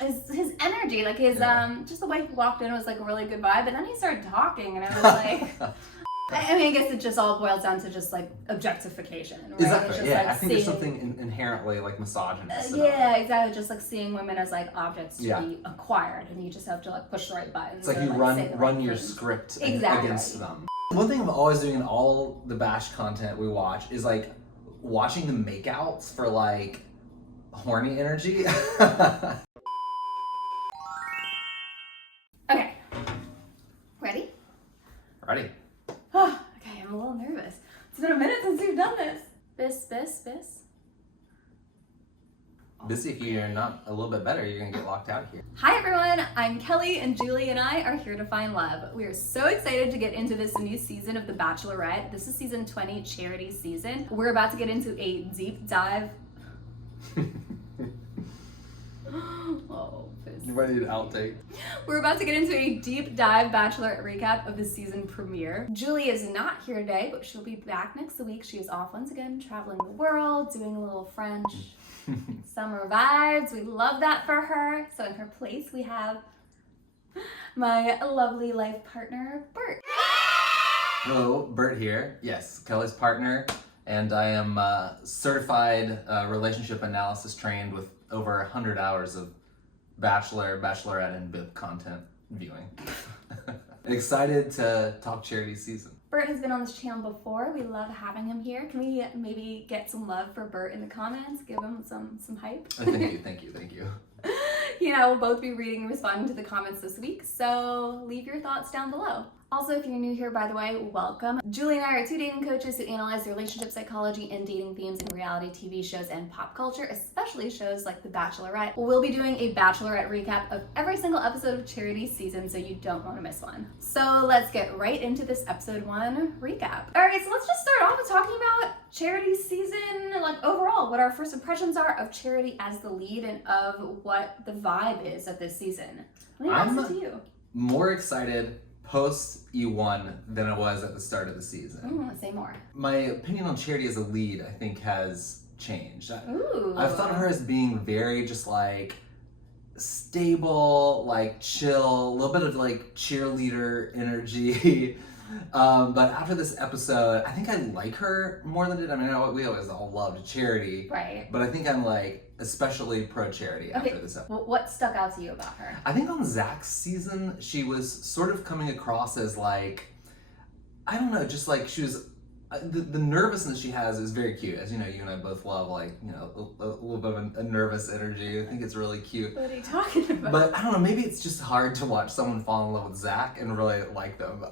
his energy, like his just the way he walked in was like a really good vibe, but then he started talking and I was like I mean, I guess it just all boils down to just like objectification, right? Exactly. It's just, yeah, like, I think there's something inherently like misogynist. Yeah, exactly. Just like seeing women as like objects to be acquired, and you just have to like push the right buttons. It's like you run your script against them. One thing I'm always doing in all the Bash content we watch is like watching the makeouts for like horny energy. Okay. Ready? Ready. Oh, okay, I'm a little nervous. It's been a minute since we've done this. Bis. Busy, if you're not a little bit better, you're gonna get locked out here. Hi everyone, I'm Kelly and Julie and I are here to find love. We are so excited to get into this new season of The Bachelorette. This is season 20, charity season. We're about to get into a deep dive. You might need an outtake. We're about to get into a deep dive Bachelorette recap of the season premiere. Julie is not here today, but she'll be back next week. She is off once again, traveling the world, doing a little French summer vibes. We love that for her. So in her place, we have my lovely life partner, Bert. Hello, Bert here. Yes, Kelly's partner, and I am certified relationship analysis trained with over 100 hours of Bachelor, Bachelorette, and BIP content viewing. Excited to talk charity season. Bert has been on this channel before. We love having him here. Can we maybe get some love for Bert in the comments? Give him some hype. Thank you. He and I will both be reading and responding to the comments this week, so leave your thoughts down below. Also, if you're new here, by the way, welcome. Julie and I are two dating coaches who analyze the relationship psychology and dating themes in reality TV shows and pop culture, especially shows like The Bachelorette. We'll be doing a Bachelorette recap of every single episode of Charity season, so you don't want to miss one. So let's get right into this episode 1 recap. All right, so let's just start off with talking about Charity season, like overall, what our first impressions are of Charity as the lead and of what the vibe is of this season. Let me pass it to you. More excited post E1 than it was at the start of the season. Say more. My opinion on Charity as a lead, I think, has changed. Ooh. I've thought of her as being very just like stable, like chill, a little bit of like cheerleader energy. But after this episode, I think I like her more than it. I mean, we always all loved Charity, right? But I think I'm like especially pro Charity after this episode. What stuck out to you about her? I think on Zach's season, she was sort of coming across as like, I don't know, just like she was. The nervousness she has is very cute. As you know, you and I both love like, you know, a little bit of a nervous energy. I think it's really cute. What are you talking about? But I don't know, maybe it's just hard to watch someone fall in love with Zach and really like them.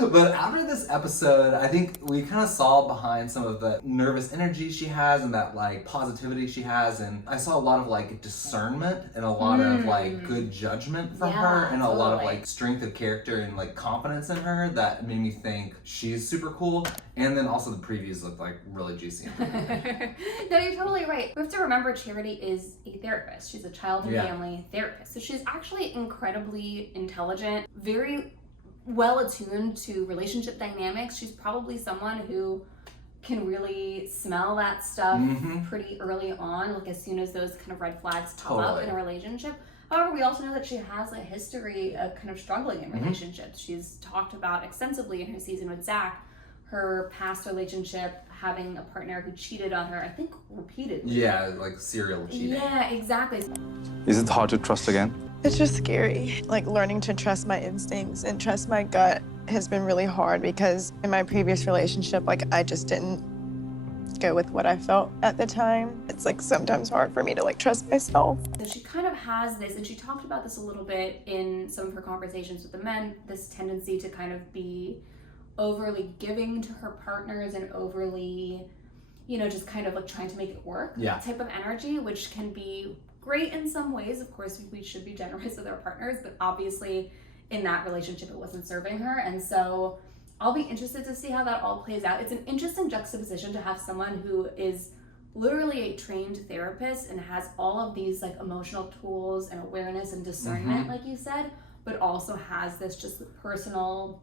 But after this episode, I think we kind of saw behind some of the nervous energy she has and that like positivity she has. And I saw a lot of like discernment and a lot of like good judgment from her and a lot of like strength of character and like confidence in her that made me think she's super cool. And then also the previews looked like really juicy. No, you're totally right. We have to remember Charity is a therapist. She's a child and family therapist. So she's actually incredibly intelligent, very well attuned to relationship dynamics. She's probably someone who can really smell that stuff pretty early on, like as soon as those kind of red flags pop up in a relationship. However, we also know that she has a history of kind of struggling in relationships. She's talked about extensively in her season with Zach, her past relationship, having a partner who cheated on her, I think repeatedly. Yeah, like serial cheating. Yeah, exactly. Is it hard to trust again? It's just scary. Like learning to trust my instincts and trust my gut has been really hard because in my previous relationship, like I just didn't go with what I felt at the time. It's like sometimes hard for me to like trust myself. So she kind of has this, and she talked about this a little bit in some of her conversations with the men, this tendency to kind of be overly giving to her partners and overly, you know, just kind of like trying to make it work type of energy, which can be great in some ways. Of course, we should be generous with our partners, but obviously in that relationship, it wasn't serving her. And so I'll be interested to see how that all plays out. It's an interesting juxtaposition to have someone who is literally a trained therapist and has all of these like emotional tools and awareness and discernment, like you said, but also has this just personal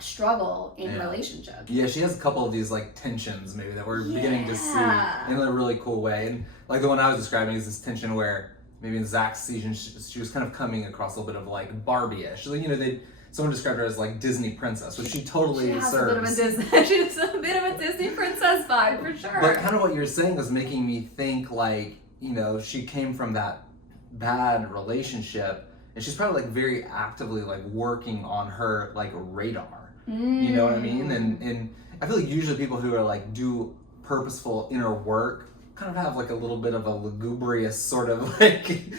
struggle in relationships. Yeah, she has a couple of these like tensions maybe that we're beginning to see in a really cool way. And like the one I was describing is this tension where maybe in Zach's season, she was kind of coming across a little bit of like Barbie-ish. Like, you know, someone described her as like Disney princess, which she totally serves. She's a bit of a Disney princess vibe for sure. But kind of what you're saying was making me think like, you know, she came from that bad relationship, and she's probably like very actively like working on her like radar. You know what I mean? And I feel like usually people who are like do purposeful inner work kind of have like a little bit of a lugubrious sort of like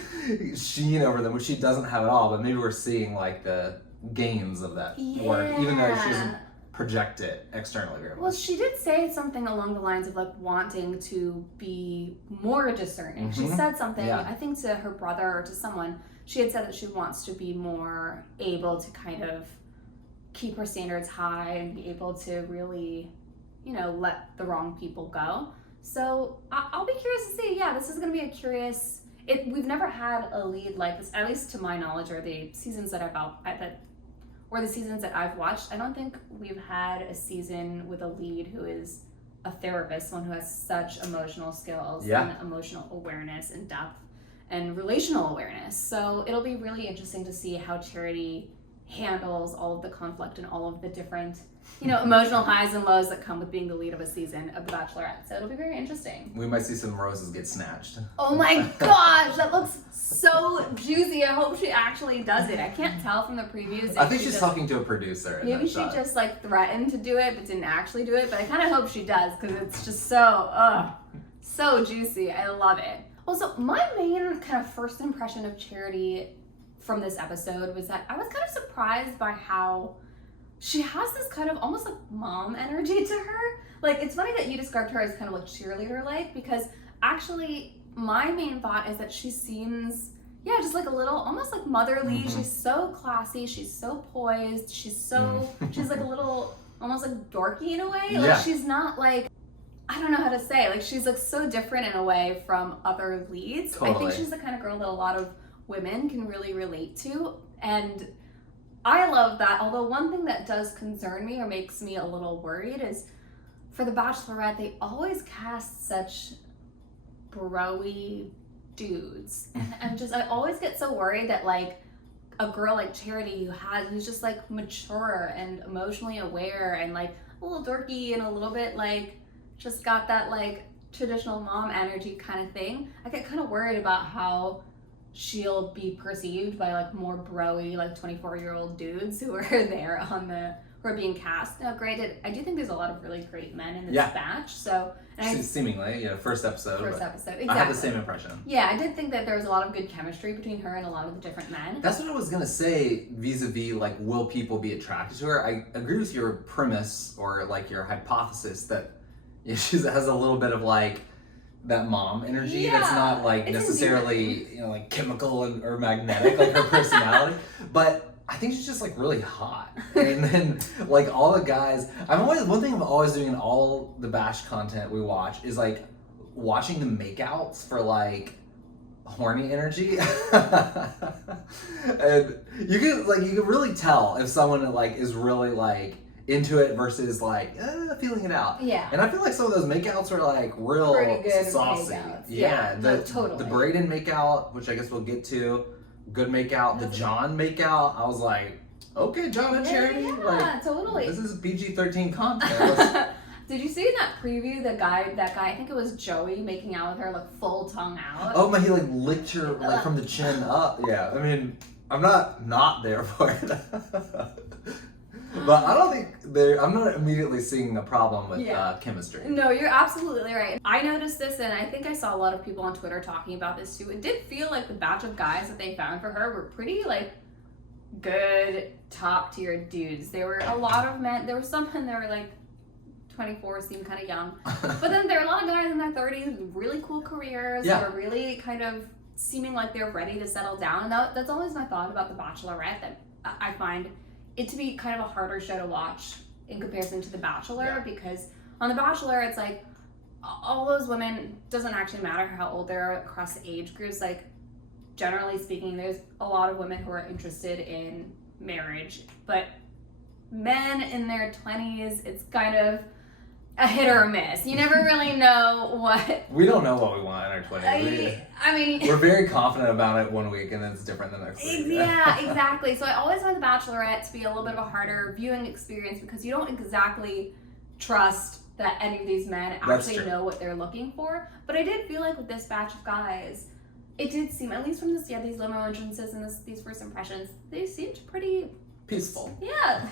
sheen over them, which she doesn't have at all. But maybe we're seeing like the gains of that work, even though she doesn't project it externally very much. Well, she did say something along the lines of like wanting to be more discerning. She said something, I think to her brother or to someone, she had said that she wants to be more able to kind of keep her standards high and be able to really, you know, let the wrong people go. So I'll be curious to see. Yeah, this is going to be a curious. We've never had a lead like this, at least to my knowledge, or the seasons that the seasons that I've watched. I don't think we've had a season with a lead who is a therapist, one who has such emotional skills and emotional awareness and depth and relational awareness. So it'll be really interesting to see how Charity handles all of the conflict and all of the different, you know, emotional highs and lows that come with being the lead of a season of The Bachelorette. So it'll be very interesting. We might see some roses get snatched. Oh my gosh, that looks so juicy. I hope she actually does it. I can't tell from the previews. I think she's talking to a producer. Maybe she just like threatened to do it but didn't actually do it, but I kind of hope she does because it's just so juicy. I love it. Well, so my main kind of first impression of Charity from this episode was that I was kind of surprised by how she has this kind of almost like mom energy to her. Like, it's funny that you described her as kind of like cheerleader-like, because actually my main thought is that she seems, just like a little, almost like motherly. She's so classy. She's so poised. She's like a little, almost like dorky in a way. Like, she's not like, I don't know how to say, like, she's like so different in a way from other leads. Totally. I think she's the kind of girl that a lot of women can really relate to, and I love that. Although one thing that does concern me or makes me a little worried is for The Bachelorette, they always cast such bro-y dudes, and I always get so worried that like a girl like Charity who's just like mature and emotionally aware and like a little dorky and a little bit like just got that like traditional mom energy kind of thing, I get kind of worried about how she'll be perceived by like more bro-y like 24-year-old dudes who are there who are being cast. Now granted, I do think there's a lot of really great men in this batch, so seemingly, first episode, exactly. I had the same impression. Yeah, I did think that there was a lot of good chemistry between her and a lot of the different men. That's what I was gonna say vis-a-vis like, will people be attracted to her? I agree with your premise or like your hypothesis that she has a little bit of like that mom energy that's not like necessarily like chemical or magnetic like her personality, but I think she's just like really hot. And then like all the guys, one thing I'm always doing in all the bash content we watch is like watching the makeouts for like horny energy. And you can really tell if someone like is really like into it versus like feeling it out. Yeah. And I feel like some of those makeouts are like real good saucy. Makeouts. Totally. The Brayden makeout, which I guess we'll get to, good makeout. The John makeout, I was like, okay, John and Charity. Yeah, like, totally. This is PG-13 content. Did you see in that preview that guy, I think it was Joey, making out with her like full tongue out? Oh my, he like licked her like from the chin up. Yeah, I mean, I'm not there for it. But I don't think I'm not immediately seeing the problem with chemistry. No, you're absolutely right. I noticed this, and I think I saw a lot of people on Twitter talking about this too. It did feel like the batch of guys that they found for her were pretty like good top tier dudes. There were a lot of men. There were some men that were like 24, seemed kind of young. But then there were a lot of guys in their 30s with really cool careers. That were really kind of seeming like they're ready to settle down. And that's always my thought about The Bachelorette, that I find it to be kind of a harder show to watch in comparison to The Bachelor, because on The Bachelor, it's like all those women, doesn't actually matter how old they are across the age groups. Like, generally speaking, there's a lot of women who are interested in marriage, but men in their 20s, it's kind of, a hit or a miss. You never really know what. We don't know what we want in our 20s. I mean, we're very confident about it one week and then it's different the next week. Yeah, exactly. So I always find The Bachelorette to be a little bit of a harder viewing experience because you don't exactly trust that any of these men actually know what they're looking for. But I did feel like with this batch of guys, it did seem, at least from these limo entrances and these first impressions, they seemed pretty peaceful. Yeah.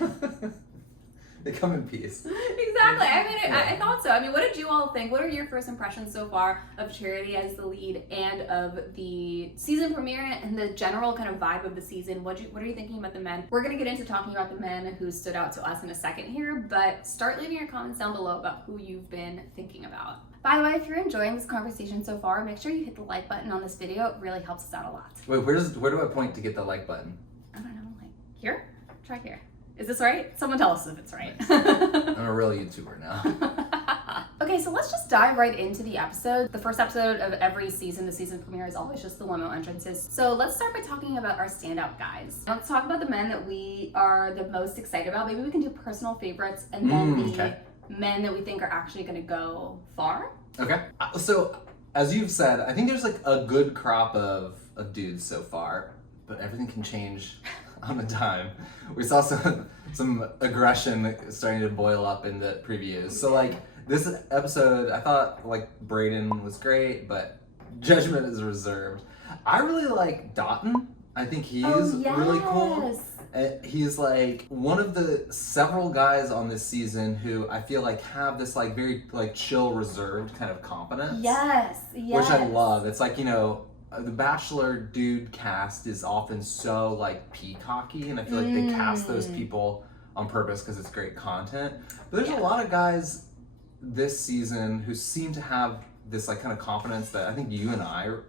They come in peace. Exactly. I mean, I thought so. I mean, what did you all think? What are your first impressions so far of Charity as the lead and of the season premiere and the general kind of vibe of the season? What are you thinking about the men? We're going to get into talking about the men who stood out to us in a second here, but start leaving your comments down below about who you've been thinking about. By the way, if you're enjoying this conversation so far, make sure you hit the like button on this video. It really helps us out a lot. Wait, where do I point to get the like button? I don't know, like here? Try here. Is this right? Someone tell us if it's right. I'm a real YouTuber now. Okay, so let's just dive right into the episode. The first episode of every season, the season premiere, is always just the limo entrances. So let's start by talking about our standout guys. Let's talk about the men that we are the most excited about. Maybe we can do personal favorites and then the men that we think are actually going to go far. Okay. So, as you've said, I think there's like a good crop of dudes so far, but everything can change on a dime. We saw some aggression starting to boil up in the previews. So like this episode, I thought like Brayden was great, but judgment is reserved. I really like Dotun. I think he's really cool. He's like one of the several guys on this season who I feel like have this like very like chill, reserved kind of confidence. Yes. Which I love. It's like, you know, the Bachelor dude cast is often so like peacocky, and I feel like they cast those people on purpose because it's great content. But there's a lot of guys this season who seem to have this like kind of confidence that I think you and I are...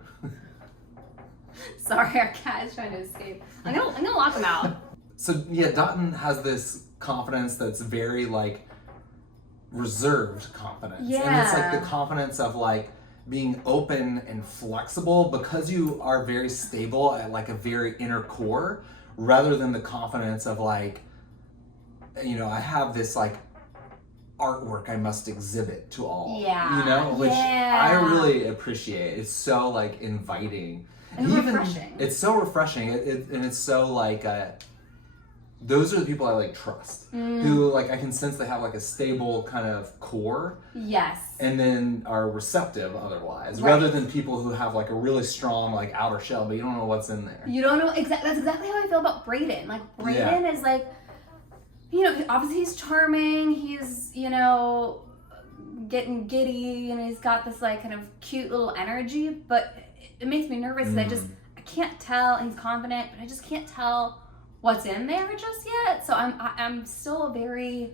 Sorry, our cat is trying to escape. I'm gonna lock him out. So yeah, Dotun has this confidence that's very like reserved confidence. Yeah. And it's like the confidence of like being open and flexible because you are very stable at like a very inner core, rather than the confidence of like, you know, I have this like artwork I must exhibit to all. Yeah. You know, which I really appreciate. It's so like inviting. And refreshing. It's so refreshing. And it's so like those are the people I like trust, who like I can sense they have like a stable kind of core. Yes. And then are receptive otherwise, rather than people who have like a really strong like outer shell, but you don't know what's in there. You don't know that's exactly how I feel about Brayden. Like Brayden is like, you know, obviously he's charming. He's, you know, getting giddy, and he's got this like kind of cute little energy, but it makes me nervous. I can't tell. He's confident, but I just can't tell what's in there just yet. So I'm still very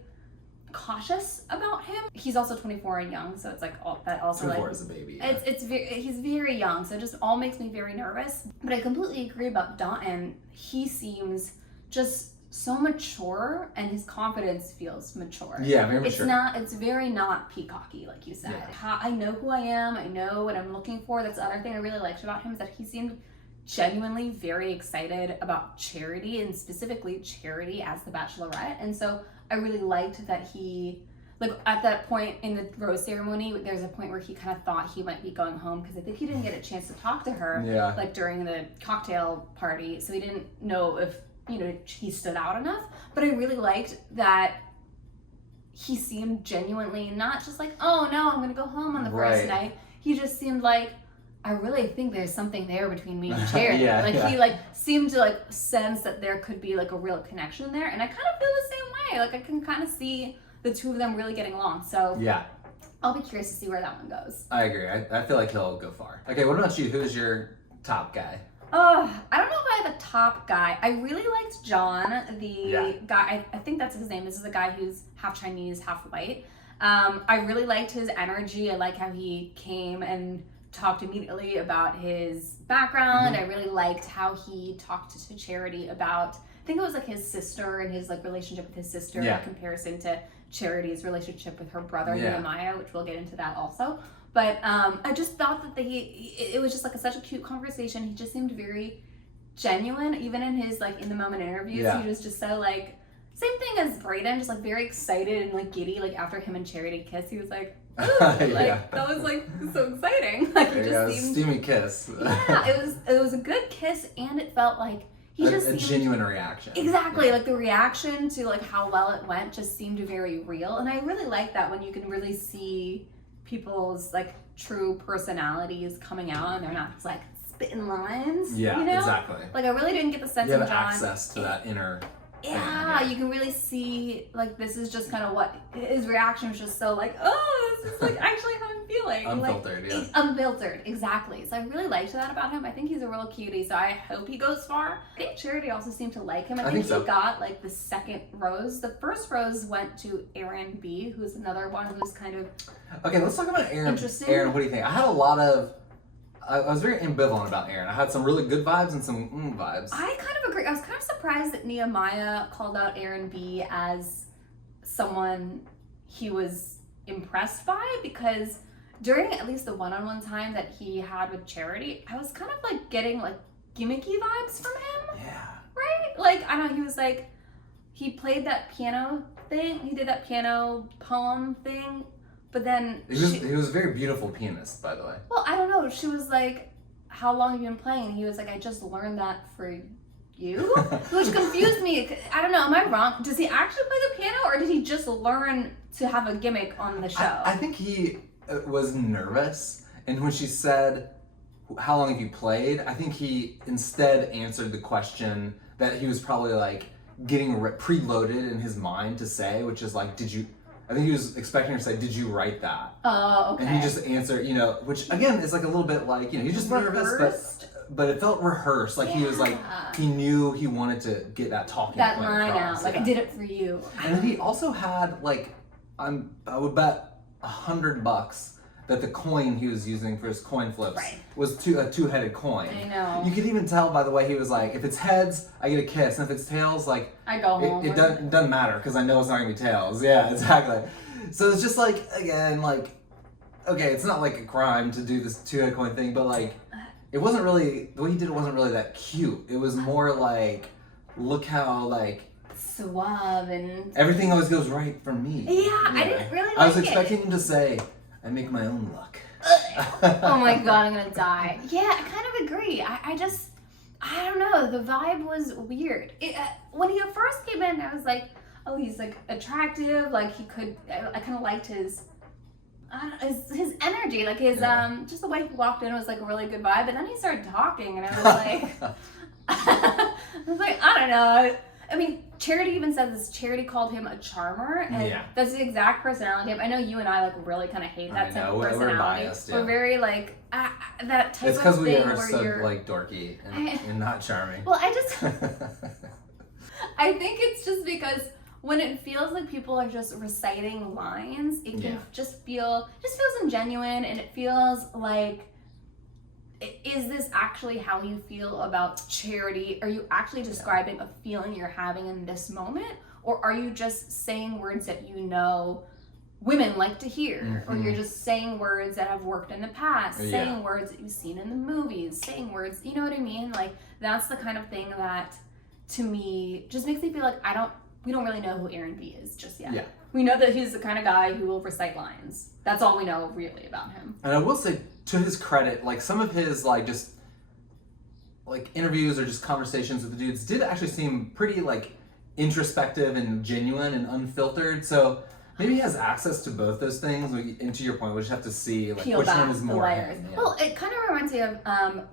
cautious about him. He's also 24 and young, so it's like that also 24 like is a baby. Yeah. He's very young, so it just all makes me very nervous. But I completely agree about Dotun. He seems just so mature, and his confidence feels mature. Yeah, very mature. It's very not peacocky, like you said. Yeah. I know who I am. I know what I'm looking for. That's the other thing I really liked about him, is that he seemed genuinely very excited about Charity, and specifically Charity as the Bachelorette. And so I really liked that he, like at that point in the rose ceremony, there's a point where he kind of thought he might be going home because I think he didn't get a chance to talk to her like during the cocktail party. So he didn't know if, you know, he stood out enough. But I really liked that he seemed genuinely not just like, oh no, I'm gonna go home on the first night. He just seemed like, I really think there's something there between me and Charity. He like seemed to like sense that there could be like a real connection there, and I kind of feel the same way. Like I can kind of see the two of them really getting along. So yeah, I'll be curious to see where that one goes. I agree. I feel like he'll go far. Okay, what about you? Who's your top guy? I don't know if I have a top guy. I really liked John, the guy. I think that's his name. This is the guy who's half Chinese, half white. I really liked his energy. I like how he came and talked immediately about his background. I really liked how he talked to Charity about, I think it was like his sister and his like relationship with his sister in comparison to Charity's relationship with her brother Nehemiah, which we'll get into that also. But I just thought that it was just like such a cute conversation. He just seemed very genuine, even in his like in the moment interviews. He was just so like Same thing as Brayden, just like very excited and like giddy, like after him and Charity kissed, he was like, ooh, like that was like so exciting. Like he just seemed steamy kiss. Yeah, it was a good kiss, and it felt like he just a seemed, genuine reaction. Exactly, like the reaction to like how well it went just seemed very real, and I really like that when you can really see people's like true personalities coming out, and they're not just like spitting lines. Yeah, you know? exactly. Like I really didn't get the sense You have of John. access to that inner. Yeah, you can really see like this is just kind of what his reaction was, just so like, oh, this is like actually how I'm feeling. Unfiltered, like, yeah. Unfiltered, exactly. So I really liked that about him. I think he's a real cutie, so I hope he goes far. I think Charity also seemed to like him. I think he so. got like the second rose. The first rose went to Aaron B, who's another one who's kind of Okay, let's talk about Aaron. Interesting. Aaron, what do you think? I had a lot of. I was very ambivalent about Aaron. I had some really good vibes and some vibes. I kind of agree. I was kind of surprised that Nehemiah called out Aaron B as someone he was impressed by, because during at least the one-on-one time that he had with Charity, I was kind of like getting like gimmicky vibes from him. Yeah. Right? Like, I don't know, he was like, he played that piano thing. He did that piano poem thing. But then he was a very beautiful pianist, by the way. Well, I don't know. She was like, how long have you been playing? And he was like, I just learned that for you? Which confused me. I don't know. Am I wrong? Does he actually play the piano, or did he just learn to have a gimmick on the show? I think he was nervous. And when she said, how long have you played? I think he instead answered the question that he was probably like getting preloaded in his mind to say, which is like, I think he was expecting her to say, did you write that? Oh, okay. And he just answered, which again is like a little bit like, he's just nervous, but it felt rehearsed. Like he was like, he knew he wanted to get that talking that point line across. out. Like, I did it for you. And then he also had like, I would bet $100 that the coin he was using for his coin flips was a two-headed coin. I know. You could even tell by the way he was like, if it's heads, I get a kiss, and if it's tails, like I go home. It doesn't matter because I know it's not gonna be tails. Yeah, exactly. So it's just like, again, like, okay, it's not like a crime to do this two-headed coin thing, but like, it wasn't really, the way he did it wasn't really that cute. It was more like, look how like suave and everything always goes right for me. Yeah, I didn't really like it. I was expecting him to say, I make my own luck. Oh my god, I'm gonna die. Yeah, I kind of agree. I don't know. The vibe was weird. When he first came in, I was like, oh, he's like attractive. Like he could. I kind of liked his energy. Like his just the way he walked in was like a really good vibe. But then he started talking, and I was like, I don't know. I mean, Charity even said this. Charity called him a charmer, and that's the exact personality type. I know you and I like really kind of hate that type of personality. We're biased, We're very like that type it's of because thing we are where so you're like dorky and not charming. Well, I think it's just because when it feels like people are just reciting lines, it can just feels ingenuine, and it feels like, is this actually how you feel about Charity? Are you actually describing a feeling you're having in this moment? Or are you just saying words that women like to hear? Or you're just saying words that have worked in the past, saying words that you've seen in the movies, saying words, you know what I mean? Like, that's the kind of thing that, to me, just makes me feel like we don't really know who Aaron B is just yet. Yeah. We know that he's the kind of guy who will recite lines. That's all we know really about him. And I will say, to his credit, like some of his like just like interviews or just conversations with the dudes did actually seem pretty like introspective and genuine and unfiltered. So maybe he has access to both those things. And to your point, we just have to see like which one is more him. Yeah. Well, it kind of reminds me of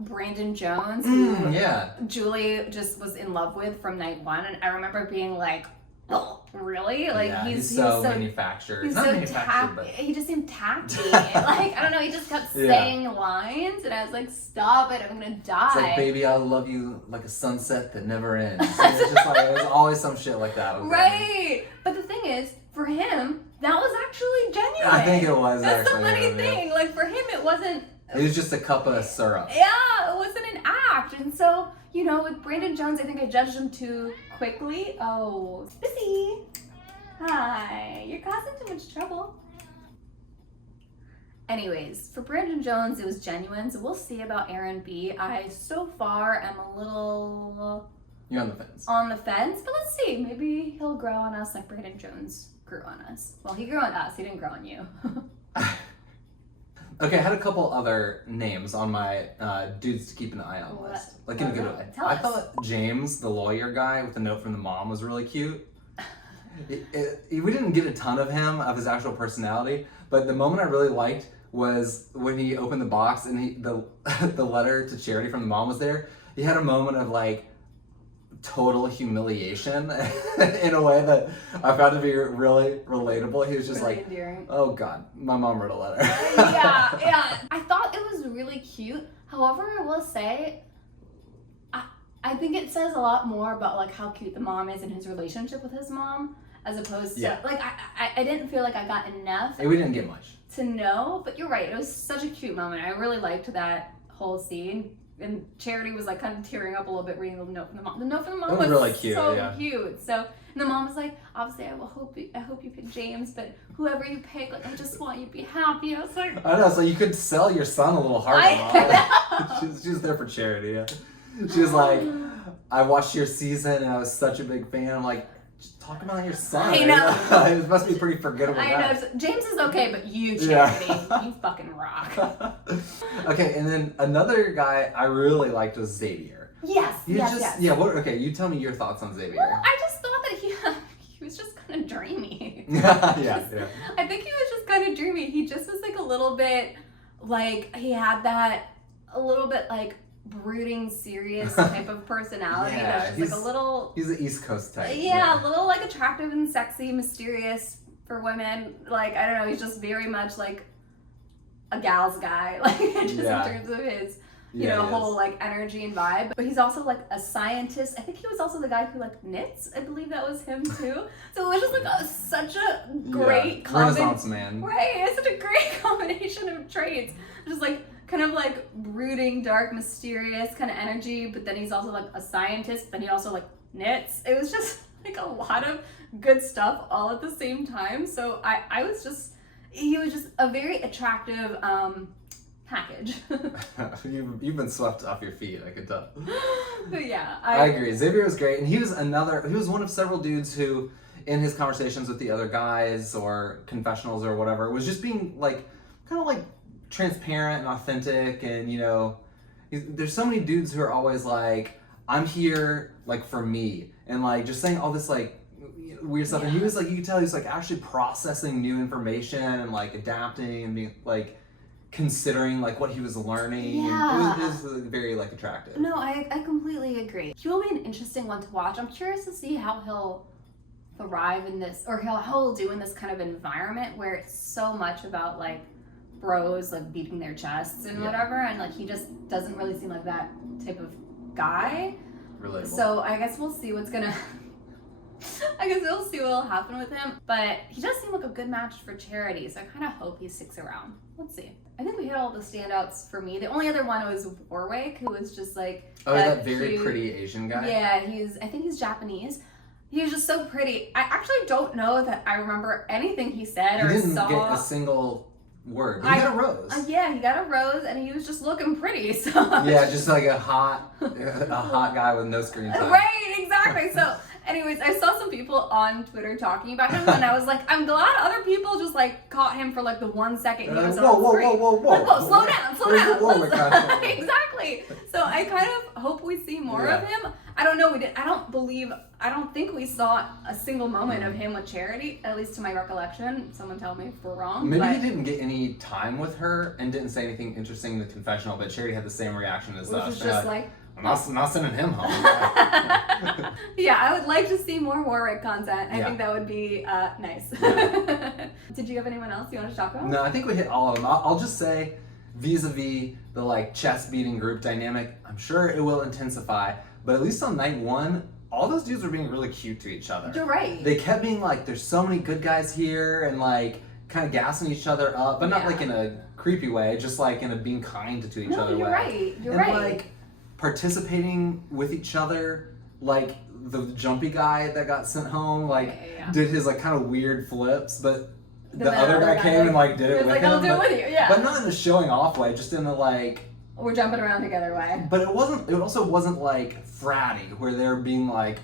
Brayden Jones, who Julie just was in love with from night one, and I remember being like, oh, really? Like he's so manufactured. He's not so manufactured, but he just seemed tacky. Like, I don't know, he just kept saying lines, and I was like, stop it, I'm gonna die. It's like, baby, I love you like a sunset that never ends. And it's just like, there's always some shit like that. Right. But the thing is, for him, that was actually genuine. I think it was. That's the funny thing. Like, for him, it wasn't. It was just a cup of syrup. Yeah, it wasn't an act. And so, with Brayden Jones, I think I judged him too quickly. Oh, Sissy. Hi. You're causing too much trouble. Anyways, for Brayden Jones, it was genuine. So we'll see about Aaron B. I, so far, am a little You're on the fence. On the fence, but let's see. Maybe he'll grow on us like Brayden Jones grew on us. Well, he grew on us. He didn't grow on you. Okay, I had a couple other names on my dudes to keep an eye on list. Like in a good way. I thought James, the lawyer guy with the note from the mom, was really cute. We didn't get a ton of him, of his actual personality, but the moment I really liked was when he opened the box and the letter to Charity from the mom was there. He had a moment of like total humiliation in a way that I found to be really relatable. He was just really like, endearing. oh God, my mom wrote a letter. yeah. I thought it was really cute. However, I will say, I think it says a lot more about like how cute the mom is in his relationship with his mom, as opposed to like I didn't feel like I got enough. Hey, we didn't get much to know, but you're right. It was such a cute moment. I really liked that whole scene. And Charity was like kind of tearing up a little bit reading the note from the mom. The note from the mom was really cute, so cute. So and the mom was like, obviously I hope you pick James, but whoever you pick, like I just want you to be happy. I was like, I know, so you could sell your son a little harder. She was there for Charity. Yeah. She was like, I watched your season and I was such a big fan. I'm like, just talk about your son. I know. It must be pretty forgettable. I know. James is okay, but you, Charity, you fucking rock. Okay, and then another guy I really liked was Xavier. Yes. Yeah. Okay, you tell me your thoughts on Xavier. Well, I just thought that he was just kind of dreamy. yeah. I think he was just kind of dreamy. He just was like a little bit like he had that a little bit like brooding, serious type of personality. Yeah, that was like a little. He's the East Coast type. Yeah, a little like attractive and sexy, mysterious for women. Like I don't know, he's just very much like a gal's guy. Like just in terms of his. You know, whole like energy and vibe. But he's also like a scientist. I think he was also the guy who like knits. I believe that was him too. So it was just like such a great Renaissance man. Right, it's such a great combination of traits. Just like kind of like brooding, dark, mysterious kind of energy. But then he's also like a scientist. But then he also like knits. It was just like a lot of good stuff all at the same time. So he was just a very attractive package. You've been swept off your feet, I could tell. But yeah, I agree. Xavier was great, and he was one of several dudes who, in his conversations with the other guys or confessionals or whatever, was just being like kind of like transparent and authentic. And you know, there's so many dudes who are always like, I'm here like for me, and like just saying all this like weird stuff. And he was like, you could tell he was like actually processing new information and like adapting and being like considering like what he was learning. It was very like attractive. No, I completely agree. He will be an interesting one to watch. I'm curious to see how he'll thrive in this, or how he'll do in this kind of environment where it's so much about like bros like beating their chests and whatever, and like he just doesn't really seem like that type of guy. Relatable. So I guess we'll see what's gonna I guess we'll see what'll happen with him. But he does seem like a good match for Charity, so I kind of hope he sticks around. Let's see. I think we hit all the standouts for me. The only other one was Warwick, who was just like that very pretty Asian guy. Yeah, I think he's Japanese. He was just so pretty. I actually don't know that I remember anything he said or didn't saw. Get a single word. He got a rose. Yeah, he got a rose, and he was just looking pretty. So yeah, just like a hot guy with no screen time. Right, exactly. So. Anyways, I saw some people on Twitter talking about him, and I was like, I'm glad other people just like caught him for like the 1 second he was on the screen. Whoa. Like, whoa, slow down. Exactly. So I kind of hope we see more of him. I don't know. I don't think we saw a single moment of him with Charity, at least to my recollection. Someone tell me if we're wrong. Maybe he didn't get any time with her and didn't say anything interesting in the confessional, but Charity had the same reaction as us. Which is just like I'm not sending him home. Yeah, I would like to see more Warwick content. I think that would be nice. Yeah. Did you have anyone else you want to talk about? No, I think we hit all of them. I'll just say, vis-a-vis the like chest beating group dynamic, I'm sure it will intensify. But at least on night one, all those dudes were being really cute to each other. You're right. They kept being like, there's so many good guys here, and like kind of gassing each other up, but not like in a creepy way, just like in a being kind to each other way. You're right. Like participating with each other, like the jumpy guy that got sent home, like did his like kind of weird flips, but the other guy came and like did it with him. I'll do it with you, but not in a showing off way, just in a like, we're jumping around together way. But it also wasn't like fratty where they're being like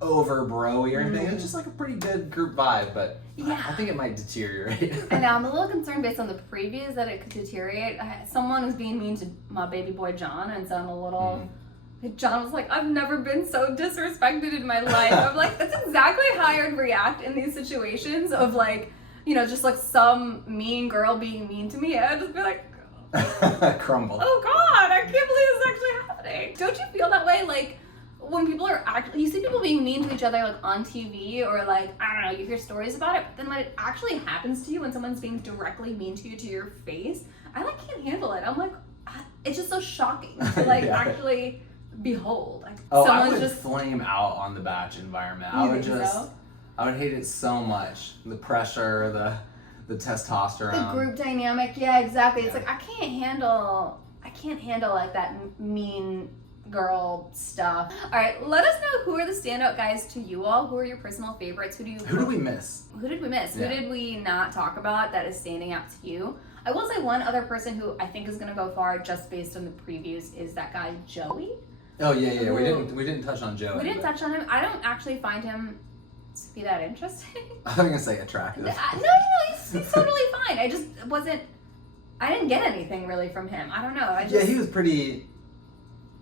over broy or anything. It was just like a pretty good group vibe, but Yeah. I think it might deteriorate. I know, I'm a little concerned based on the previews that it could deteriorate. Someone was being mean to my baby boy John, and so I'm a little... John was like, I've never been so disrespected in my life. I'm like, that's exactly how I'd react in these situations of like, you know, just like some mean girl being mean to me. I'd just be like, Crumble. oh God, I can't believe this is actually happening. Don't you feel that way? Like, when people are actually, you see people being mean to each other like on TV or like, I don't know, you hear stories about it, but then when it actually happens to you, when someone's being directly mean to you to your face, I like can't handle it. I'm like, it's just so shocking to like actually behold. Like, I would flame out on the batch environment. I would just, so? I would hate it so much. The pressure, the testosterone. The group dynamic, yeah, exactly. It's like I can't handle like that mean girl stuff. All right, let us know who are the standout guys to you all. Who are your personal favorites? Who did we miss? Who did we miss? Yeah. Who did we not talk about that is standing out to you? I will say one other person who I think is going to go far just based on the previews is that guy Joey. Oh yeah. We didn't touch on Joey. We didn't touch on him. I don't actually find him to be that interesting. I was gonna say attractive. No, he's totally fine. I didn't get anything really from him. I don't know. Yeah, he was pretty,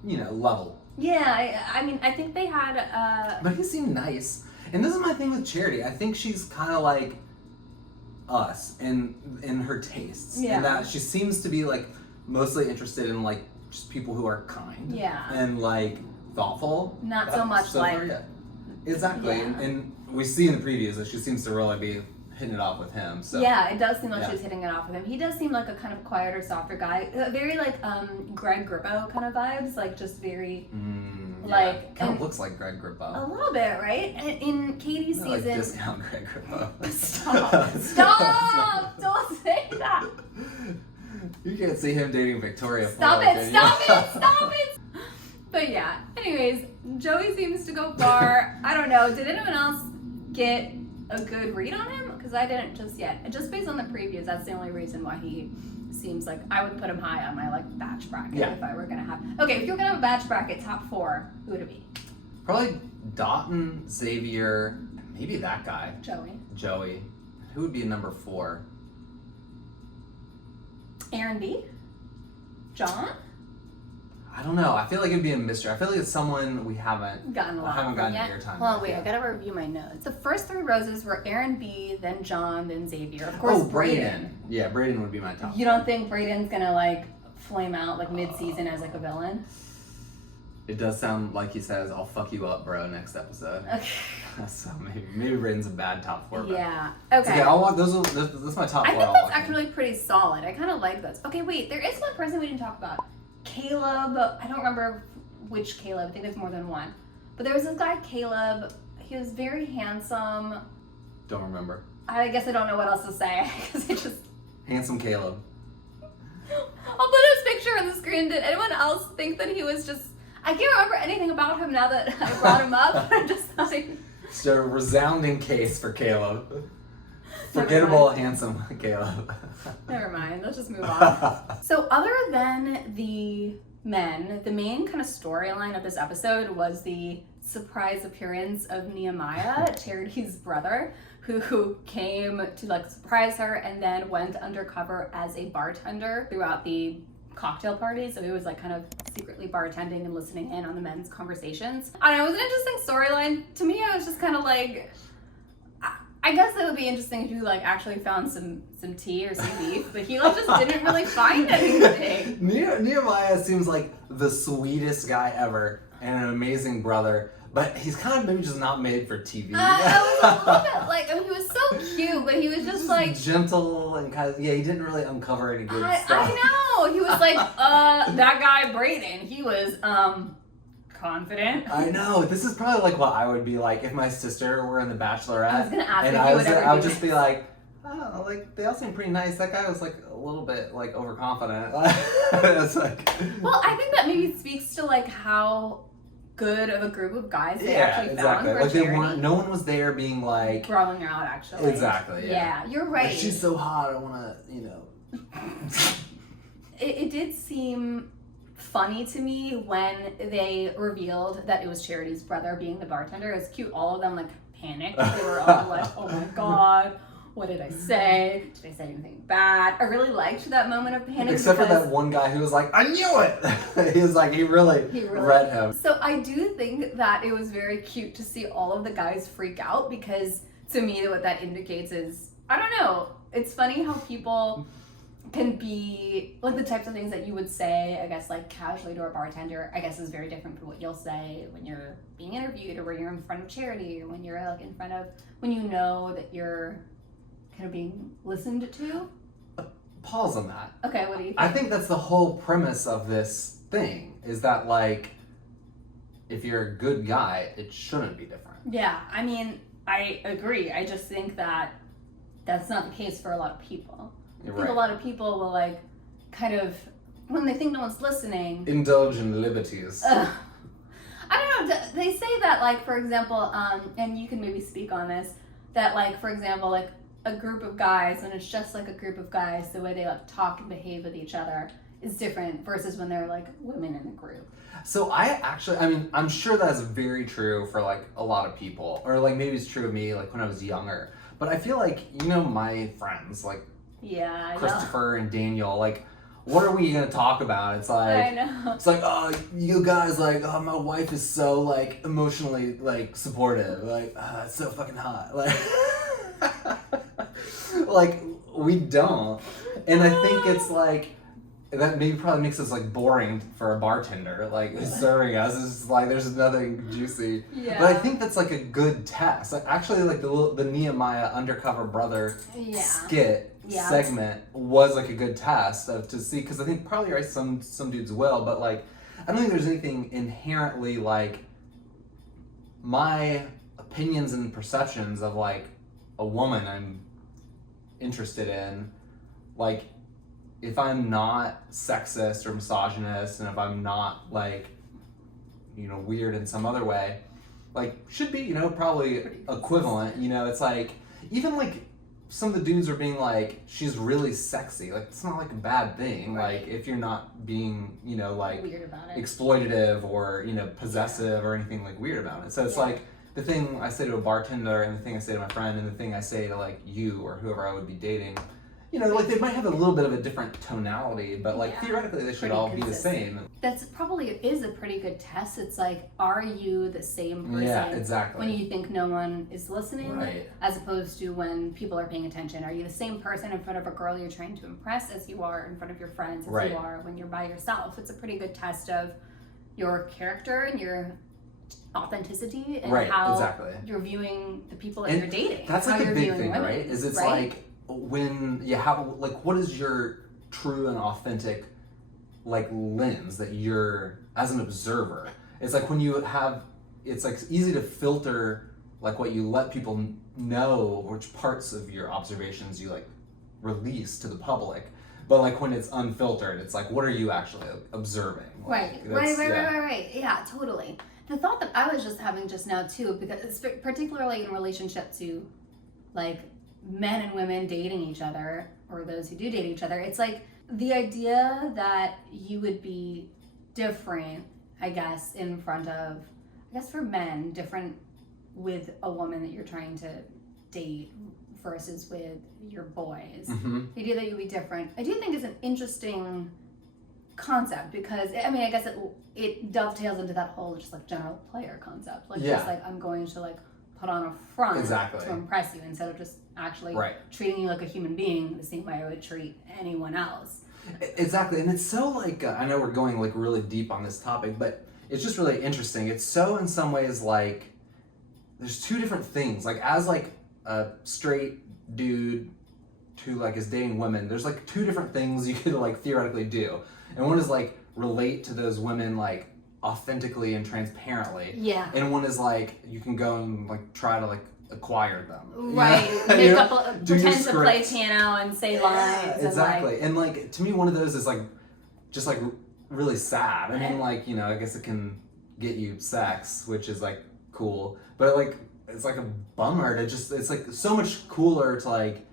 level. Yeah, I mean, I think they had. But he seemed nice. And this is my thing with Charity. I think she's kind of like us in her tastes. Yeah. And that she seems to be like mostly interested in like just people who are kind. Yeah. And like thoughtful. Not so much like. Far, yeah. Exactly. Yeah. And we see in the previews that she seems to really be hitting it off with him. So yeah, it does seem like she's hitting it off with him. He does seem like a kind of quieter, softer guy. Very like Greg Grippo kind of vibes, like just very like kind of looks like Greg Grippo. A little bit, right? In Katie's season. Like discount Greg Grippo. Stop! Don't say that. You can't see him dating Victoria. Stop it! But yeah, anyways, Joey seems to go far. I don't know. Did anyone else get a good read on him? Because I didn't just yet. Just based on the previews, that's the only reason why he seems like I would put him high on my like batch bracket if I were gonna have. Okay, if you're gonna have a batch bracket, top 4, who would it be? Probably Dotun, Xavier, maybe that guy. Joey. Who would be number 4? Aaron B? John? I don't know. I feel like it'd be a mystery. I feel like it's someone we haven't gotten airtime. Hold on, wait. I gotta review my notes. The first 3 roses were Aaron B, then John, then Xavier. Of course, Brayden. Yeah, Brayden would be my top. You don't think Brayden's gonna like flame out like mid-season as like a villain? It does sound like he says, "I'll fuck you up, bro," next episode. Okay. So maybe Brayden's a bad top 4. Yeah. Okay. I'll walk those. That's my top 4. I think that's actually pretty solid. I kind of like those. Okay, wait. There is one person we didn't talk about. Caleb. I don't remember which Caleb. I think there's more than one. But there was this guy Caleb. He was very handsome. Don't remember. I guess I don't know what else to say because I just. Handsome Caleb. I'll put his picture on the screen. Did anyone else think that he was just? I can't remember anything about him now that I brought him up. I'm just like. It's a resounding case for Caleb. Forgettable, handsome Caleb. Never mind. Let's just move on. So other than the men, the main kind of storyline of this episode was the surprise appearance of Nehemiah, Charity's brother, who came to like surprise her and then went undercover as a bartender throughout the cocktail party. So he was like kind of secretly bartending and listening in on the men's conversations. I don't know, it was an interesting storyline. To me, I was just kind of like, I guess it would be interesting if you like actually found some tea or some beef, but he like just didn't really find anything. Nehemiah seems like the sweetest guy ever and an amazing brother, but he's kind of maybe just not made for TV. I was a little bit like, I mean, he was so cute, but he was just like gentle and kind of, he didn't really uncover any good stuff. I know. He was like, that guy Brayden, he was confident. I know. This is probably like what I would be like if my sister were in the Bachelorette. I was gonna ask and if you would ever I would just be like, oh, like they all seem pretty nice. That guy was like a little bit like overconfident. It's like. Well, I think that maybe speaks to like how good of a group of guys they actually found for like Charity. they weren't. No one was there being like growling out. Actually. Exactly. Yeah, you're right. Like, she's so hot. I want to, It did seem funny to me when they revealed that it was Charity's brother being the bartender. It was cute. All of them like panicked. They were all like, "Oh my god, what did I say? Did I say anything bad?" I really liked that moment of panic. Except for that one guy who was like, "I knew it." He was like, he really read him. So I do think that it was very cute to see all of the guys freak out, because to me what that indicates is, I don't know, it's funny how people can be like the types of things that you would say, I guess, like casually to a bartender, I guess is very different from what you'll say when you're being interviewed, or when you're in front of Charity, or when you're like in front of, when you know that you're kind of being listened to. Pause on that. Okay, what do you think? I think that's the whole premise of this thing, is that like, if you're a good guy, it shouldn't be different. Yeah, I mean, I agree. I just think that that's not the case for a lot of people. I think a lot of people will like kind of, when they think no one's listening, indulge in liberties. I don't know, they say that, like, for example, and you can maybe speak on this, that like, for example, like a group of guys, when it's just like a group of guys, the way they like talk and behave with each other is different versus when they're like women in the group. So I mean, I'm sure that's very true for like a lot of people, or like maybe it's true of me like when I was younger, but I feel like, you know, my friends like Christopher and Daniel, like, what are we gonna talk about? It's like, I know. It's like, oh, you guys, like, oh, my wife is so like emotionally like supportive, like, it's so fucking hot, like, like we don't, and I think it's like that maybe probably makes us like boring for a bartender, like who's serving us. It's just like there's nothing juicy. Yeah. But I think that's like a good test. Like actually, like the Nehemiah undercover brother skit segment was like a good test to see, because I think probably right some dudes will, but like I don't think there's anything inherently like my opinions and perceptions of like a woman I'm interested in, like if I'm not sexist or misogynist, and if I'm not like, you know, weird in some other way, like should be, you know, probably equivalent. You know, it's like even like some of the dudes are being like, she's really sexy. Like it's not like a bad thing. Right. Like if you're not being, you know, like weird about it, exploitative or, you know, possessive or anything like weird about it. So it's like the thing I say to a bartender and the thing I say to my friend and the thing I say to like you or whoever I would be dating, you know, like they might have a little bit of a different tonality, but like theoretically they should all be the same. That's probably is a pretty good test. It's like, are you the same person? Yeah, exactly. When you think no one is listening, right, as opposed to when people are paying attention. Are you the same person in front of a girl you're trying to impress as you are in front of your friends, as you are when you're by yourself? It's a pretty good test of your character and your authenticity and how you're viewing the people that you're dating. That's like a big thing, women, right? Is it's like when you have like, what is your true and authentic like lens that you're as an observer? It's like when you have, it's like easy to filter like what you let people know, which parts of your observations you like release to the public. But like when it's unfiltered, it's like, what are you actually observing? Like, right. Yeah, totally. The thought that I was just having just now too, because particularly in relationship to like men and women dating each other, or those who do date each other, it's like the idea that you would be different, I guess, in front of, I guess for men, different with a woman that you're trying to date versus with your boys. Mm-hmm. The idea that you'd be different, I do think is an interesting concept, because I mean, I guess it dovetails into that whole just like general player concept, like just like I'm going to like put on a front to impress you instead of just actually treating you like a human being the same way I would treat anyone else. Exactly. And it's so like I know we're going like really deep on this topic, but it's just really interesting. It's so in some ways like there's two different things. Like as like a straight dude who like is dating women, there's like two different things you could like theoretically do. And one is like relate to those women like authentically and transparently. Yeah. And one is like you can go and like try to like acquire them. Right. Make up pretend to play piano and say lines. Exactly. And like to me one of those is like just like really sad. I mean like, you know, I guess it can get you sex, which is like cool. But like it's like a bummer to just, it's like so much cooler to like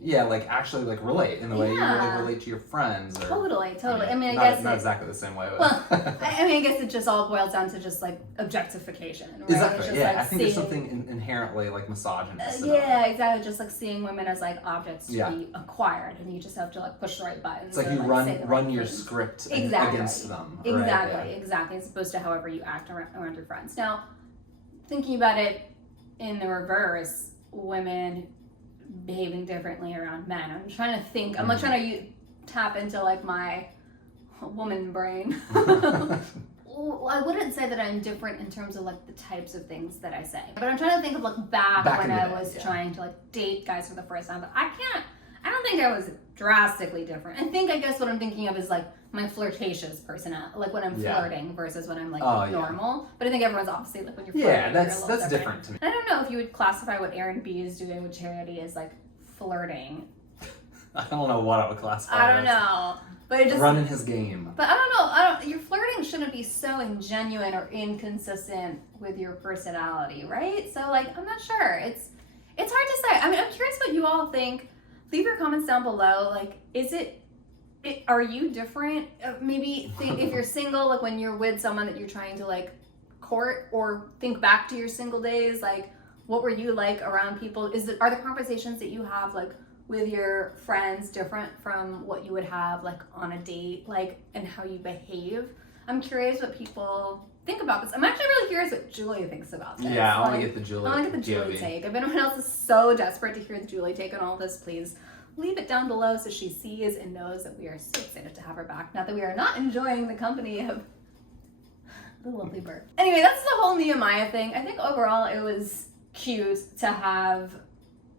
like actually like relate in the way you like relate to your friends. Or, Totally. I mean, I not, guess not exactly the same way. But well, I mean, I guess it just all boils down to just like objectification, right? Exactly. It's just, Yeah, like, I think there's something inherently like misogynist. Yeah, exactly. Just like seeing women as like objects to Yeah. be acquired, and you just have to like push the right buttons. It's like and, you say the run right your things. script Exactly. against them. Exactly, Right? exactly. As opposed to however you act around your friends. Now, thinking about it in the reverse, women behaving differently around men. I'm trying to think. I'm like trying to tap into like my woman brain. Well, I wouldn't say that I'm different in terms of like the types of things that I say, but I'm trying to think of like back when I was trying to like date guys for the first time. But I don't think I was drastically different. I guess what I'm thinking of is like my flirtatious personality, like when I'm flirting versus when I'm like normal. But I think everyone's obviously like when you're flirting. Yeah, that's different to me. And I don't know if you would classify what Aaron B is doing with Charity as like flirting. I don't know what I would classify. I don't know. But it just running his game. But I don't know. Your flirting shouldn't be so ingenuine or inconsistent with your personality, right? So like, I'm not sure. It's hard to say. I mean, I'm curious what you all think. Leave your comments down below. Like, are you different? Maybe think if you're single, like when you're with someone that you're trying to like court, or think back to your single days. Like, what were you like around people? Are the conversations that you have like with your friends different from what you would have like on a date, like, and how you behave? I'm curious what people think about this. I'm actually really curious what Julie thinks about this. Yeah, I want to get the Julie. I want to get the Julie take. If anyone else is so desperate to hear the Julie take on all this, please leave it down below so she sees and knows that we are so excited to have her back. Not that we are not enjoying the company of the lovely bird. Anyway, that's the whole Nehemiah thing. I think overall it was cute to have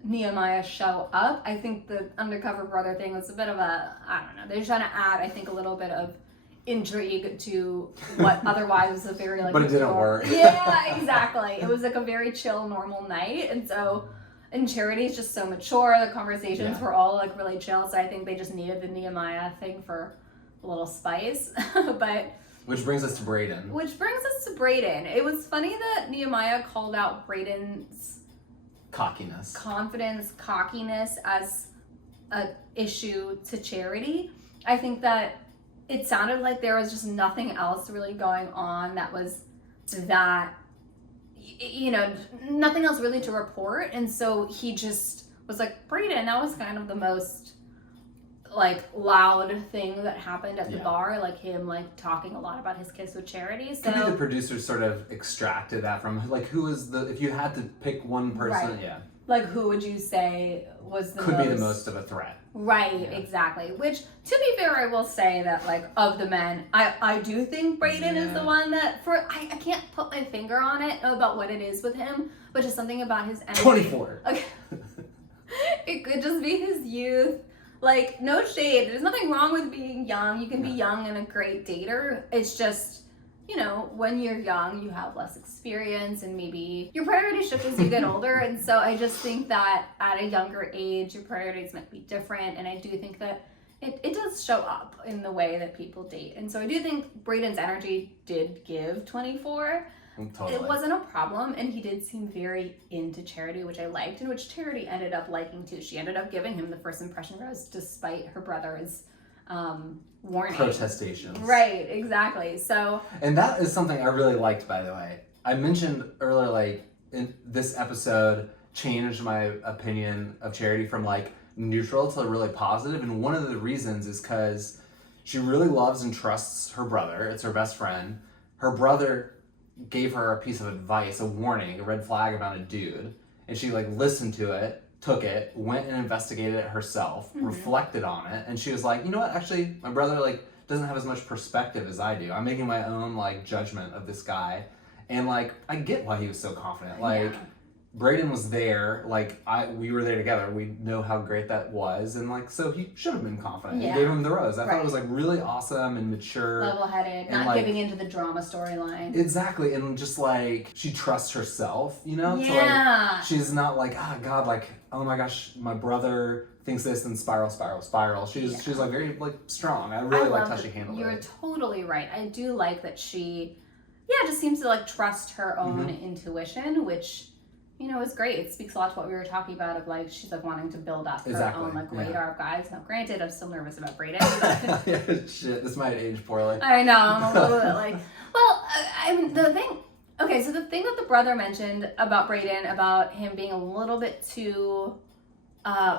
Nehemiah show up. I think the undercover brother thing was a bit of a, I don't know, they're trying to add, I think, a little bit of intrigue to what otherwise was a very like, but it didn't work. Yeah, exactly. It was like a very chill, normal night. And so, and Charity's just so mature, the conversations were all like really chill, so I think they just needed the Nehemiah thing for a little spice. But which brings us to Brayden. It was funny that Nehemiah called out Brayden's cockiness as an issue to Charity. I think that it sounded like there was just nothing else really going on that was that, you know, nothing else really to report. And so he just was like, Brayden, that was kind of the most like loud thing that happened at the bar, like him like talking a lot about his kiss with Charity. So maybe the producers sort of extracted that from like, who is the, if you had to pick one person, like who would you say was the could be the most of a threat? Right, exactly. Which, to be fair, I will say that, like, of the men, I do think Brayden is the one that, I can't put my finger on it about what it is with him, but just something about his energy. 24. Okay. It could just be his youth. Like, no shade. There's nothing wrong with being young. You can be young and a great dater. It's just, you know, when you're young, you have less experience and maybe your priorities shift as you get older. And so I just think that at a younger age, your priorities might be different. And I do think that it does show up in the way that people date. And so I do think Brayden's energy did give 24. Totally. It wasn't a problem. And he did seem very into Charity, which I liked, and which Charity ended up liking too. She ended up giving him the first impression rose despite her brother's warning. Protestations. Right, exactly. So, and that is something I really liked, by the way. I mentioned earlier, like, in this episode changed my opinion of Charity from like neutral to really positive, and one of the reasons is because she really loves and trusts her brother. It's her best friend. Her brother gave her a piece of advice, a warning, a red flag about a dude, and she like listened to it, took it, went and investigated it herself, reflected on it, and she was like, you know what, actually my brother like doesn't have as much perspective as I do. I'm making my own like judgment of this guy, and like I get why he was so confident. Like Brayden was there, like we were there together, we know how great that was, and like so he should have been confident. He gave him the rose. I thought it was like really awesome and mature, level-headed, not like, giving into the drama storyline. Exactly, and just like she trusts herself, you know? So like she's not like, oh god, like, oh my gosh, my brother thinks this and spiral. She's like very like strong. I really liked how she handled it. You're totally right. I do like that she just seems to like trust her own intuition, which you know, it's great. It speaks a lot to what we were talking about of like, she's like wanting to build up her own like radar of guys. Now, granted, I'm still nervous about Brayden. But Yeah, shit, this might age poorly. I know, I'm a little bit like, well, I mean, the thing that the brother mentioned about Brayden, about him being a little bit too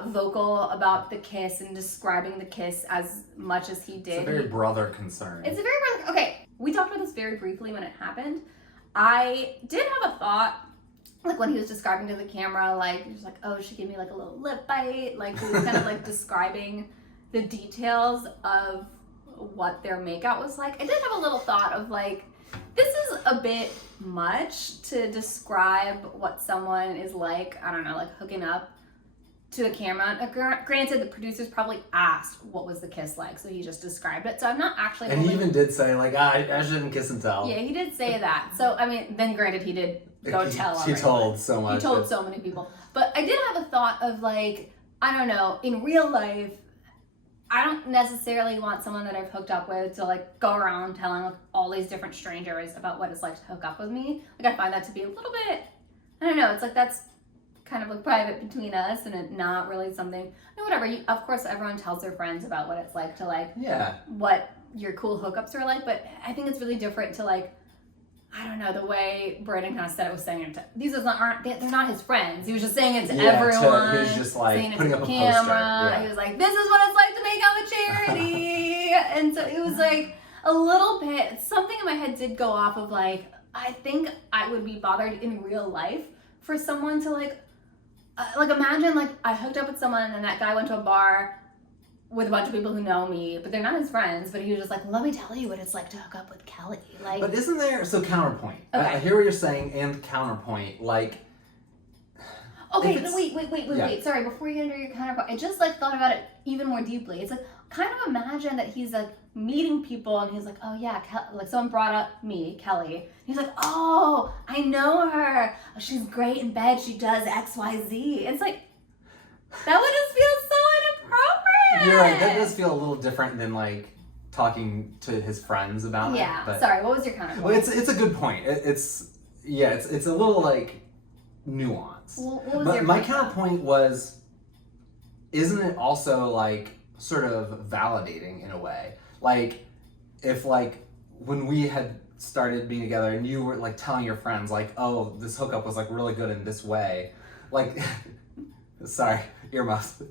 vocal about the kiss and describing the kiss as much as he did. It's a very brother concern. It's a very brother, okay, we talked about this very briefly when it happened. I did have a thought, like when he was describing to the camera, like he was like, oh, she gave me like a little lip bite, like he was kind of like describing the details of what their makeout was like. I did have a little thought of like, this is a bit much to describe what someone is like, I don't know, like hooking up to the camera. Granted, the producers probably asked what was the kiss like, so he just described it. So I'm not actually. And he even did say like, I shouldn't kiss and tell. Yeah, he did say that. So I mean, then granted, he did go tell. He told so much. He told so many people. But I did have a thought of like, I don't know, in real life, I don't necessarily want someone that I've hooked up with to like go around telling like, all these different strangers about what it's like to hook up with me. Like I find that to be a little bit, I don't know, it's like that's kind of like private between us and it not really something, I mean, whatever. Of course, everyone tells their friends about what it's like to like, what your cool hookups are like, but I think it's really different to like, I don't know, the way Brayden kind of said it was saying it to, they're not his friends. He was just saying it to everyone. He was just like putting up a camera. poster. Yeah. He was like, this is what it's like to make out with charity. And so it was like a little bit, something in my head did go off of like, I think I would be bothered in real life for someone to like imagine like I hooked up with someone and that guy went to a bar with a bunch of people who know me, but they're not his friends, but he was just like, let me tell you what it's like to hook up with Kelly. Like, but isn't there, so counterpoint. Okay. I hear what you're saying and counterpoint, like. Okay, but wait, sorry, before you enter your counterpoint, I just like thought about it even more deeply. It's like, kind of imagine that he's like meeting people and he's like, oh yeah, like someone brought up me, Kelly. He's like, oh, I know her. Oh, she's great in bed. She does XYZ. It's like, that would just feel so inappropriate. You're right, that does feel a little different than like talking to his friends about it. Yeah, sorry, what was your counterpoint? Well, it's a good point. It's a little like nuanced. Well, what was but your my point, counterpoint was, isn't it also like sort of validating in a way? Like, if like when we had started being together and you were like telling your friends like, oh, this hookup was like really good in this way, like, sorry, earmuffs.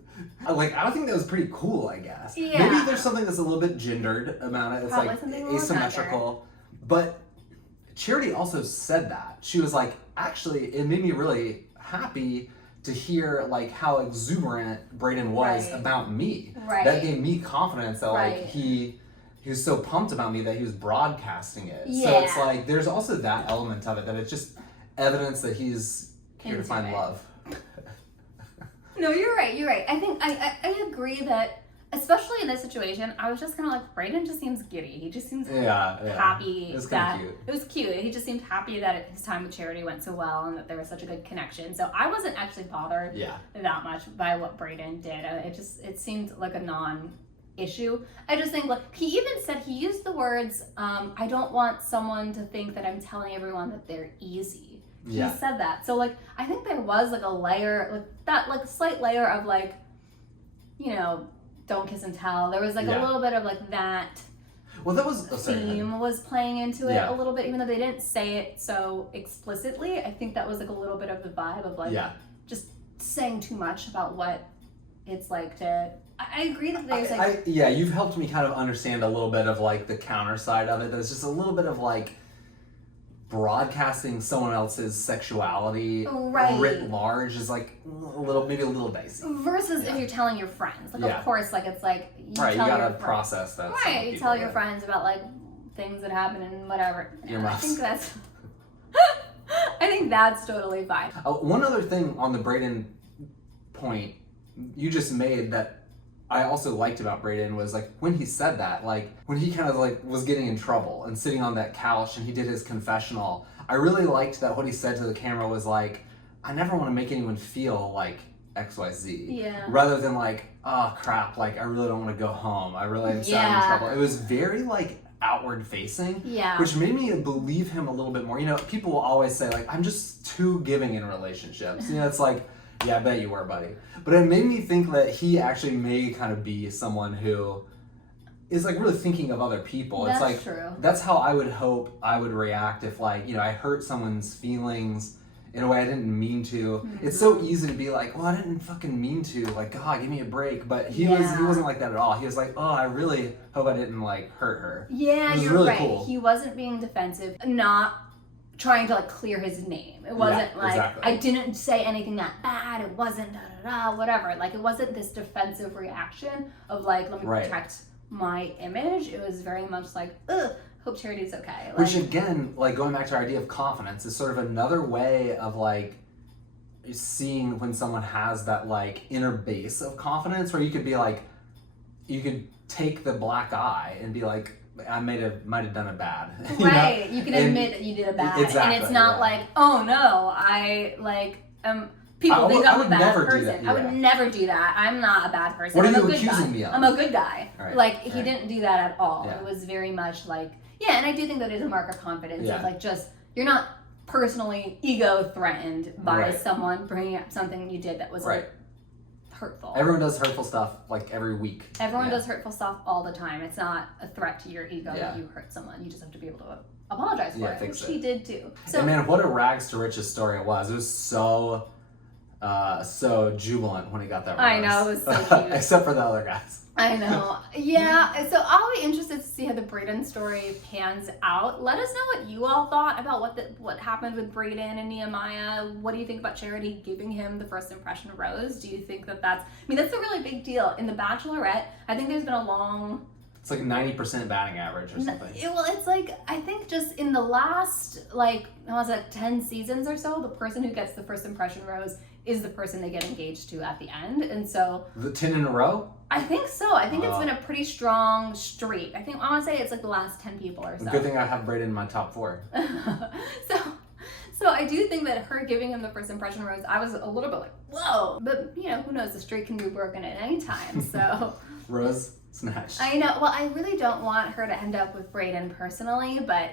Like, I would think that was pretty cool, I guess. Yeah. Maybe there's something that's a little bit gendered about it. It's Probably like something a little asymmetrical. But Charity also said that. She was like, actually, it made me really happy to hear like how exuberant Brayden was about me. Right. That gave me confidence that like Right. he was so pumped about me that he was broadcasting it. Yeah. So it's like there's also that element of it, that it's just evidence that he's here to Into find it. love. No, you're right. I think I agree that, especially in this situation, I was just kind of like, Brayden just seems giddy. He just seems happy. It was that cute. It was cute. He just seemed happy that his time with Charity went so well and that there was such a good connection. So I wasn't actually bothered that much by what Brayden did. It seemed like a non-issue. I just think, like, he even said, he used the words, I don't want someone to think that I'm telling everyone that they're easy. He said that. So, like, I think there was, like, a layer, like, that, like, slight layer of, like, you know, don't kiss and tell. There was, like, a little bit of, like, that Well, that was theme was playing into it a little bit, even though they didn't say it so explicitly. I think that was, like, a little bit of the vibe of, like, just saying too much about what it's like to... I agree that there's, like... you've helped me kind of understand a little bit of, like, the counter side of it. There's just a little bit of, like, broadcasting someone else's sexuality writ large is like maybe a little dicey. Versus if you're telling your friends, like of course, like it's like you you tell gotta your process that. Right, you tell your friends about like things that happen and whatever. I think that's, I think that's totally fine. One other thing on the Brayden point you just made that I also liked about Brayden was like when he said that, like when he kind of like was getting in trouble and sitting on that couch and he did his confessional, I really liked that what he said to the camera was like, I never want to make anyone feel like XYZ. Yeah. Rather than like, oh crap, like I really don't want to go home. I really am sad in trouble. It was very like outward facing. Yeah. Which made me believe him a little bit more. You know, people will always say, like, I'm just too giving in relationships. You know, it's like, yeah, I bet you were, buddy. But it made me think that he actually may kind of be someone who is like really thinking of other people. That's it's like, true. That's how I would hope I would react if, like, you know, I hurt someone's feelings in a way I didn't mean to. Mm-hmm. It's so easy to be like, well, I didn't fucking mean to. Like, God, give me a break. But he wasn't like that at all. He was like, oh, I really hope I didn't like hurt her. Yeah, It was you're really right. cool. He wasn't being defensive, not trying to like clear his name. It wasn't like exactly. I didn't say anything that bad. It wasn't whatever. Like it wasn't this defensive reaction of like let me protect my image. It was very much like, ugh, hope Charity's okay. Like, which again, like going back to our idea of confidence, is sort of another way of like seeing when someone has that like inner base of confidence, where you could be like, you could take the black eye and be like, I might have done it bad. Right. You can admit that you did a bad. Exactly, and it's not like, oh no, I like people think I'm a bad person. I would never do that. I'm not a bad person. What are I'm you a good accusing guy. me of? I'm a good guy. Right. Like he didn't do that at all. Yeah. It was very much like, yeah, and I do think that is a mark of confidence. Yeah. Of like just you're not personally ego threatened by someone bringing up something you did that was like hurtful. Everyone does hurtful stuff like every week. Everyone does hurtful stuff all the time. It's not a threat to your ego that you hurt someone. You just have to be able to apologize for it, which he did too. So, and man, what a rags to riches story it was. It was so jubilant when he got that rose. I know, it was so cute. Except for the other guys. I know. Yeah, so I'll be interested to see how the Brayden story pans out. Let us know what you all thought about what happened with Brayden and Nehemiah. What do you think about Charity giving him the first impression rose? Do you think that's a really big deal. In the Bachelorette, I think there's been a long... It's like 90% batting average or something. Well, it's like, I think just in the last, 10 seasons or so, the person who gets the first impression rose is the person they get engaged to at the end. And so... The 10 in a row? I think so. I think it's been a pretty strong streak. I want to say it's like the last 10 people or so. Good thing I have Brayden in my top 4. So I do think that her giving him the first impression rose, I was a little bit like, whoa. But, who knows? The streak can be broken at any time, so... Rose snatched. I know. Well, I really don't want her to end up with Brayden personally, but,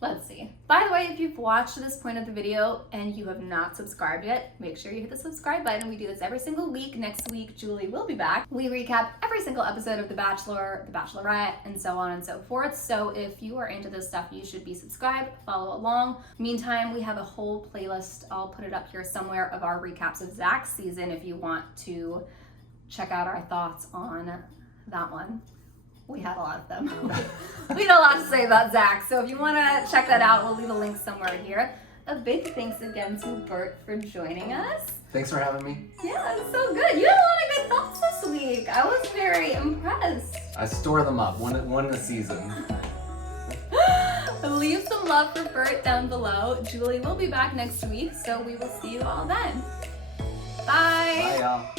let's see. By the way, if you've watched to this point of the video and you have not subscribed yet, make sure you hit the subscribe button. We do this every single week. Next week, Julie will be back. We recap every single episode of The Bachelor, The Bachelorette, and so on and so forth. So if you are into this stuff, you should be subscribed, follow along. Meantime, we have a whole playlist. I'll put it up here somewhere of our recaps of Zach's season if you want to check out our thoughts on that one. We had a lot of them. We had a lot to say about Zach, so if you want to check that out, we'll leave a link somewhere here. A big thanks again to Bert for joining us. Thanks for having me. Yeah, it's so good. You had a lot of good thoughts this week. I was very impressed. I store them up, one a season. Leave some love for Bert down below. Julie will be back next week, so we will see you all then. Bye. Bye, y'all.